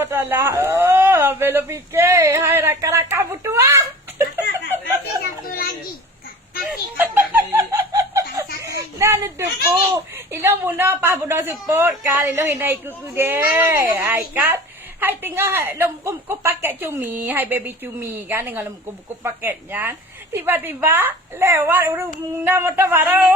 padalah. Belo fikir. Hai rakan-rakan butua. Kasih satu lagi. Kasih satu lagi. Nah, nutupu. Ilo muna pa muna support kan. Ilo hinay kuku deh. Hai kan. Hai tengah lomku paket cumi. Hai baby cumi kan. Dengan lomku paketnya. Tiba-tiba lewat urung motor baru.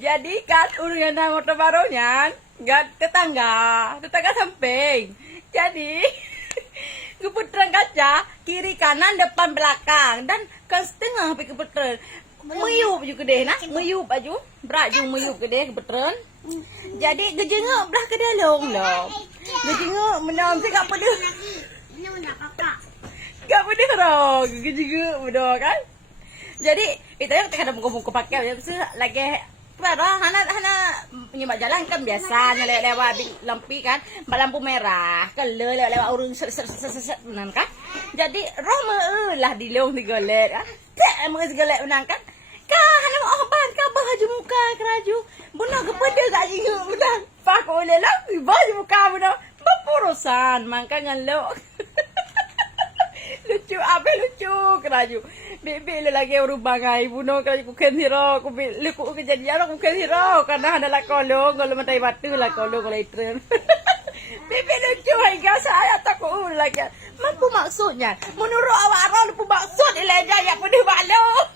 Jadi kan urung motor barunya. Gak tetangga samping. Jadi keputeran kaca kiri kanan depan belakang dan kan setengah pergi keputeran meyup juga deh nak meyup aju beraju meyup ke deh keputeran. Jadi gejengak belah ke dalam lah. Gejengak menam si gak pada. Ini udah kakak. Gak pada roh gejengak mudah kan. Jadi itu yang tengah ada muka-muka pakai lagi Parah, hana penyemak jalan kan biasa lewat lampi kan, lampu merah, kalau lewat urung set kan. Jadi roh lah di leung digolek kan. Tak mau digolek menang kan. Kah hana mau obat kah baju muka keraju. Bunuh kepada gak jingu menang. Pak oleh lah baju muka bunuh. Bepurusan makanya lo. Lucu apa lucu keraju. Bebe lagi orang bangai bunuh keraju kuken hero ku leku kejadian aku kuken hero karena ada lah kolong kalau matai batu lah kolong kalau itu. Bebe lucu hai gas saya takut lagi. Mampu maksudnya menurut awak orang lupa maksud ilaja ya pedih balong.